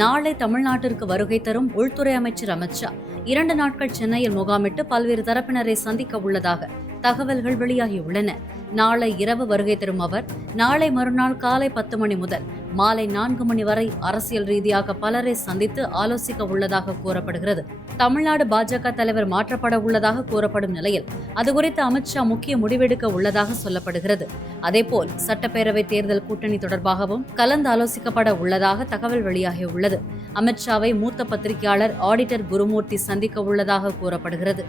நாளை தமிழ்நாட்டிற்கு வருகை தரும் உள்துறை அமைச்சர் அமித் ஷா 2 நாட்கள் சென்னையில் முகாமிட்டு பல்வேறு தரப்பினரை சந்திக்க உள்ளதாக தகவல்கள் வெளியாகியுள்ளன. நாளை இரவு வருகை தரும் அவர் நாளை மறுநாள் காலை 10 மணி முதல் மாலை 4 மணி வரை அரசியல் ரீதியாக பலரை சந்தித்து ஆலோசிக்க உள்ளதாக கூறப்படுகிறது. தமிழ்நாடு பாஜக தலைவர் மாற்றப்பட உள்ளதாக கூறப்படும் நிலையில் அதுகுறித்து அமித் ஷா முக்கிய முடிவெடுக்க உள்ளதாக சொல்லப்படுகிறது. அதேபோல் சட்டப்பேரவை தேர்தல் கூட்டணி தொடர்பாகவும் கலந்து ஆலோசிக்கப்பட உள்ளதாக தகவல் வெளியாகியுள்ளது. அமித் ஷாவை மூத்த பத்திரிகையாளர் ஆடிட்டர் குருமூர்த்தி சந்திக்க உள்ளதாக கூறப்படுகிறது.